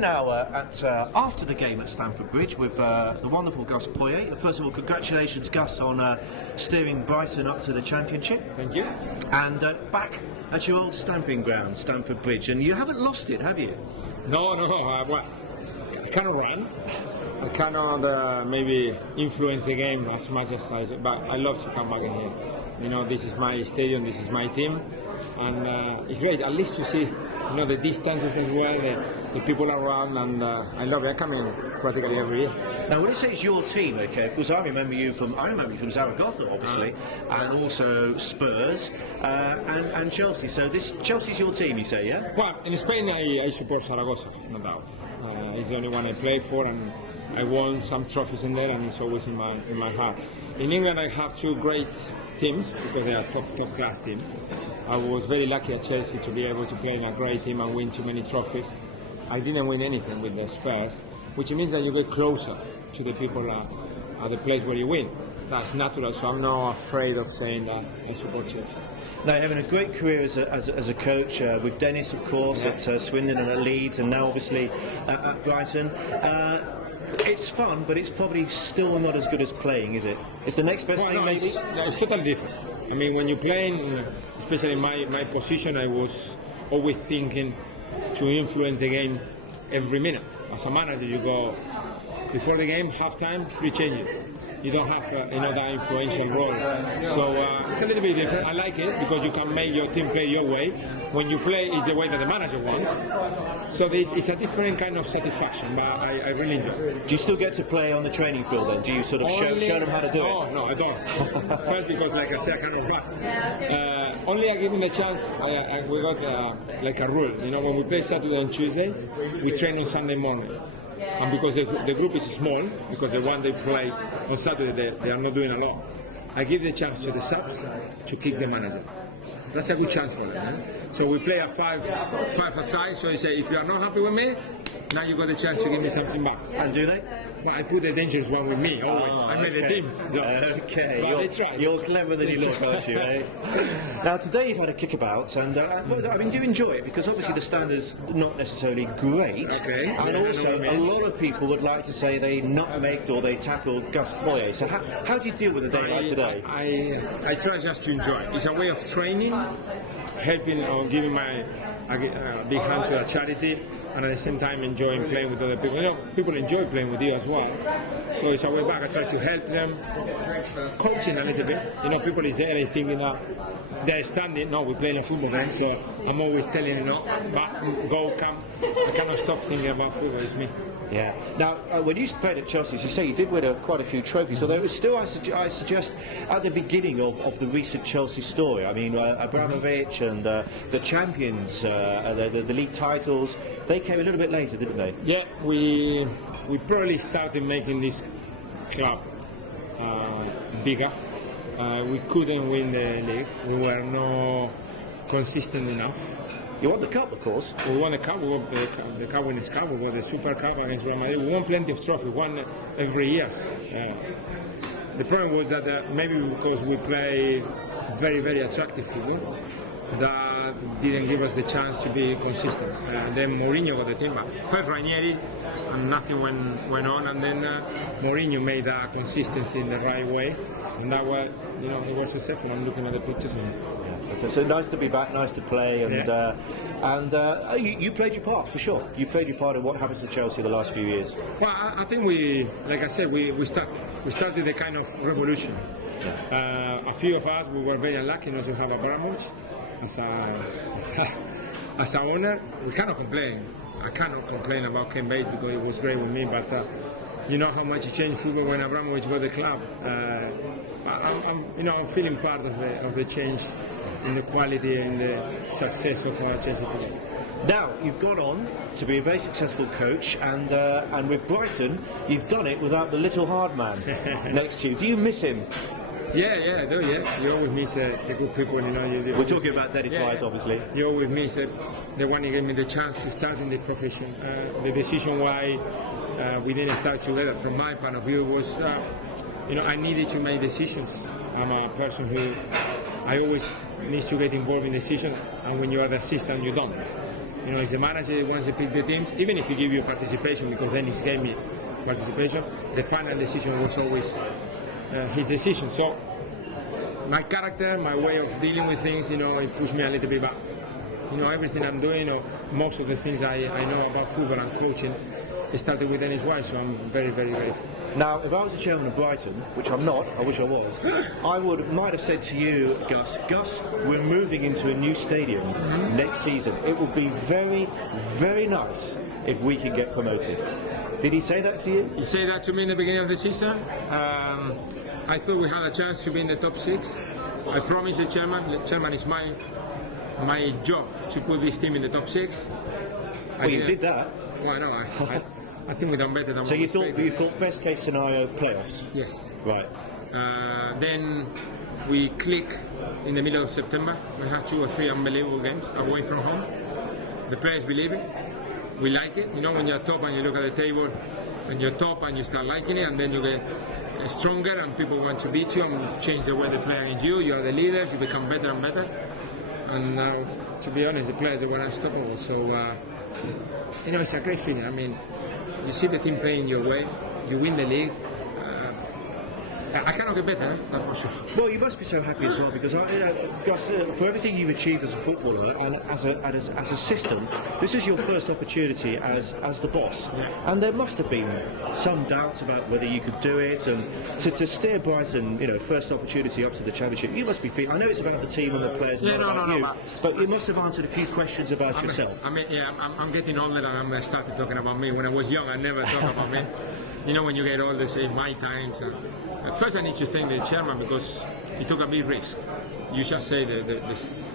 here now after the game at Stamford Bridge with the wonderful Gus Poyet. First of all, congratulations, Gus, on steering Brighton up to the Championship. Thank you. And back at your old stamping ground, Stamford Bridge, and you haven't lost it, have you? No. Well, I cannot run. I cannot maybe influence the game as much as I do, but I love to come back in here. You know, this is my stadium, this is my team, and it's great at least to see, you know, the distances as well, the people around, and I love it. I come in practically every year. Now, when you say it's your team, okay, of course I remember you from Zaragoza, obviously, and also Spurs and Chelsea. So Chelsea's your team, you say, yeah? Well, in Spain I support Zaragoza, no doubt. It's the only one I play for, and I won some trophies in there, and it's always in my heart. In England, I have two great teams because they are top class teams. I was very lucky at Chelsea to be able to play in a great team and win too many trophies. I didn't win anything with the Spurs, which means that you get closer to the people at the place where you win. That's natural, so I'm not afraid of saying that I support Chelsea. Now, you're having a great career as a coach with Dennis, of course, at Swindon and at Leeds, and now obviously at Brighton. It's fun, but it's probably still not as good as playing, is it? It's the next best thing, maybe? It's totally different. I mean, when you play, especially in my position, I was always thinking to influence the game every minute. As a manager, you go before the game, half-time, 3 changes. You don't have that influential role. So it's a little bit different. I like it because you can make your team play your way. When you play, it's the way that the manager wants. So it's a different kind of satisfaction, but I really enjoy it. Do you still get to play on the training field then? Do you sort of show them how to do it? No, I don't. First, because like I said, I cannot run. Only I give them the chance. We got like a rule. You know, when we play Saturday and Tuesdays, we train on Sunday morning. And because the group is small, because the one they play on Saturday, they are not doing a lot, I give the chance to the subs to kick the manager. That's a good chance for them. Eh? So we play a five aside, so they say, if you are not happy with me, now you got the chance to give me something back. And do they? But I put the dangerous one with me, always. I made the teams. So. Okay, you're cleverer than you look, aren't you, eh? Now, today you've had a kickabout, and I mean, do you enjoy it? Because obviously the standard's not necessarily great, and also a lot of people would like to say they nutmegged or they tackled Gus Poyet. So how do you deal with a day like today? I try just to enjoy it. It's a way of training, helping or giving my big hand to a charity, and at the same time enjoying playing with other people. You know, people enjoy playing with you as well. So it's a way back. I try to help them, coaching a little bit. You know, people is there, they thinking that they're standing. No, we're playing a football game, so I'm always telling them, no, but go, come. I cannot stop thinking about football. It's me. Yeah. Now, when you played at Chelsea, as you say, you did win quite a few trophies. So there was still, I suggest, at the beginning of the recent Chelsea story. I mean, Abramovich and the champions, the league titles, they came a little bit later, didn't they? Yeah, we probably started making this club bigger. We couldn't win the league. We were not consistent enough. You won the cup, of course. We won the cup. We won the Cup Winners' Cup. We won the Super Cup against Real Madrid. We won plenty of trophies. Won every year. The problem was that maybe because we play very, very attractive football, that didn't give us the chance to be consistent. Then Mourinho got the team back. First Ranieri, and nothing went on. And then Mourinho made that consistency in the right way, and that was, you know, it was successful. I'm looking at the pictures. So nice to be back, nice to play, and you played your part for sure. You played your part in what happens to Chelsea the last few years. Well, I think like I said, we started a kind of revolution. A few of us, we were very unlucky not to have Abramovich as an owner. We cannot complain. I cannot complain about Ken Bates because it was great with me, but you know how much it changed football when Abramovich got the club. I'm feeling part of the change in the quality and the success of Chelsea football. Now you've gone on to be a very successful coach, and with Brighton, you've done it without the little hard man next to you. Do you miss him? Yeah, I do. Yeah, you always miss the good people. You know, we're talking about Dennis Wise, obviously. You always miss the one who gave me the chance to start in the profession. The decision why we didn't start together, from my point of view, was I needed to make decisions. I'm a person who I always need to get involved in decisions, and when you are the assistant, you don't. You know, it's the manager that wants to pick the teams, even if he give you participation, because then he gave me participation. The final decision was always his decision. So my character, my way of dealing with things, you know, it pushed me a little bit back. You know, everything I'm doing, you know, most of the things I know about football and coaching, it started with Dennis White, so I'm very, very grateful. Now, if I was the chairman of Brighton, which I'm not, I wish I was, might have said to you, Gus, we're moving into a new stadium next season. It would be very, very nice if we can get promoted. Did he say that to you? He said that to me in the beginning of the season. I thought we had a chance to be in the top 6. I promised the chairman is my job to put this team in the top 6. Well, you did that. Well, no, I think we've done better than. So you thought best case scenario playoffs? Yes. Right. Then we click in the middle of September. We had 2 or 3 unbelievable games away from home. The players believe it. We like it. You know, when you're top and you look at the table, and you're top and you start liking it, and then you get stronger and people want to beat you and change the way they play against you. You are the leaders. You become better and better. And now, to be honest, the players were unstoppable. So, you know, it's a great feeling. I mean, you see the team playing your way, you win the league. I cannot get better, that's for sure. Well, you must be so happy as well, because Gus, for everything you've achieved as a footballer and as a system, this is your first opportunity as the boss. Yeah. And there must have been some doubts about whether you could do it, and to steer Brighton, you know, first opportunity up to the Championship. You must be feeling. I know it's about the team and the players, not about you, but you must have answered a few questions about yourself. I'm getting older, and I started talking about me. When I was young, I never talked about me. You know, when you get older, say my times. First, I need to thank the chairman because he took a big risk. You just say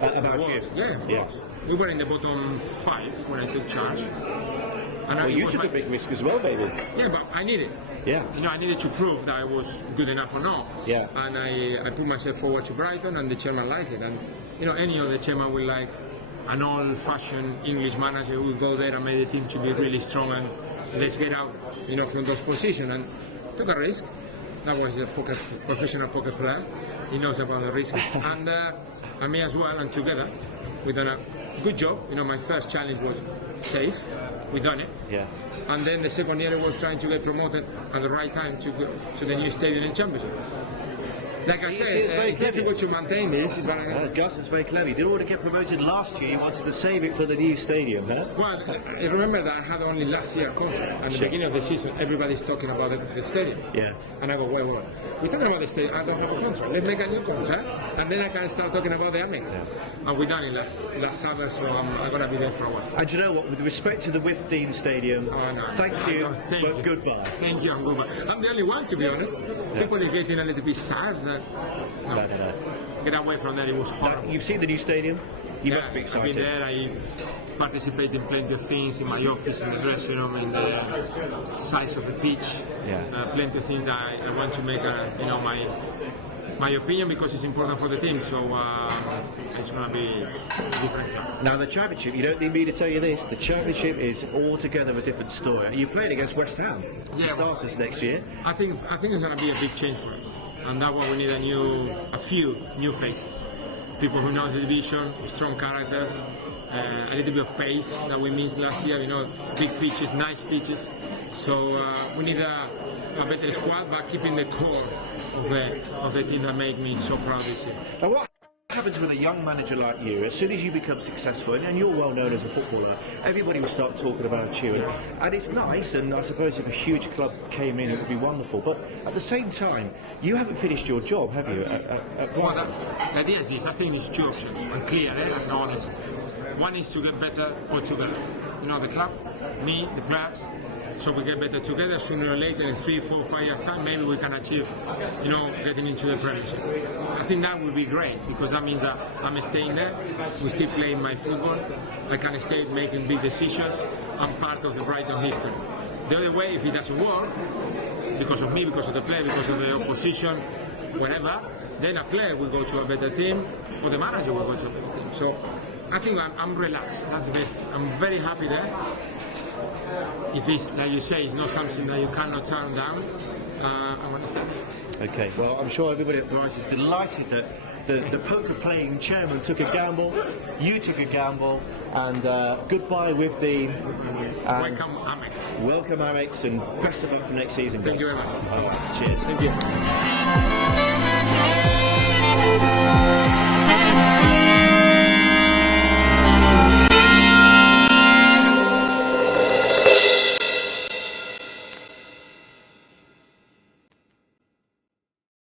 about you. Yeah, of course. We were in the bottom 5 when I took charge. And well, you took a big risk as well, baby. Yeah, but I needed. Yeah. You know, I needed to prove that I was good enough or not. Yeah. And I put myself forward to Brighton, and the chairman liked it. And you know, any other chairman will like an old-fashioned English manager who will go there and make the team to be really strong and let's get out, you know, from those positions. And took a risk. That was a professional poker player. He knows about the risks. And me as well, and together we done a good job. You know, my first challenge was safe. We done it. Yeah. And then the second year was trying to get promoted at the right time to go to the new stadium in Championship. Like I said, it's difficult to maintain this. Gus is very clever. He didn't want to get promoted last year. He wanted to save it for the new stadium, huh? Well, I remember that I had only last year a contract. At the beginning of the season, everybody's talking about the stadium. Yeah. And I go, wait. We're talking about the stadium. I don't have a contract. Let's make a new contract, and then I can start talking about the Amex. Yeah. And we done it last summer, so I'm going to be there for a while. And you know what? With respect to the Withdean Stadium, thank you, but goodbye. Thank you, and goodbye. I'm the only one, to be honest. People are getting a little bit sad. No. Get away from there, it was horrible. You've seen the new stadium? You must be excited. I've been there, I participate in plenty of things in my office, in the dressing room, in the size of the pitch. Yeah. Plenty of things I want to make, you know, my opinion, because it's important for the team, so it's going to be different. Now the Championship, you don't need me to tell you this, the Championship is altogether a different story. You're playing against West Ham, starters next year. I think it's going to be a big change for us, and that's why we need a few new faces. People who know the division, strong characters, a little bit of pace that we missed last year, you know, big pitches, nice pitches. So we need a better squad, but keeping the core of the team that make me so proud this year. Now what happens with a young manager like you? As soon as you become successful, and you're well known as a footballer, everybody will start talking about you, and it's nice, and I suppose if a huge club came in it would be wonderful, but at the same time you haven't finished your job, have you, at Brighton? The idea is this. I think there's 2 options, and clear and honest. One is to get better or together. You know, the club, me, the players. So we get better together. Sooner or later, in 3, 4, 5 years time, maybe we can achieve, you know, getting into the Premiership. I think that would be great, because that means that I'm staying there. We still playing my football. I can stay making big decisions. I'm part of the Brighton history. The other way, if it doesn't work, because of me, because of the player, because of the opposition, whatever, then a player will go to a better team, or the manager will go to a better team. So I think I'm relaxed. That's the best. I'm very happy there. If it's, like you say, it's not something that you cannot turn down, I want to stay. Okay, well, I'm sure everybody at Brighton is delighted that the poker-playing chairman took a gamble, you took a gamble, and goodbye with the... Welcome, Amex. Welcome, Amex, and best of luck for next season, Thank Gus. you very much. Cheers. Thank you.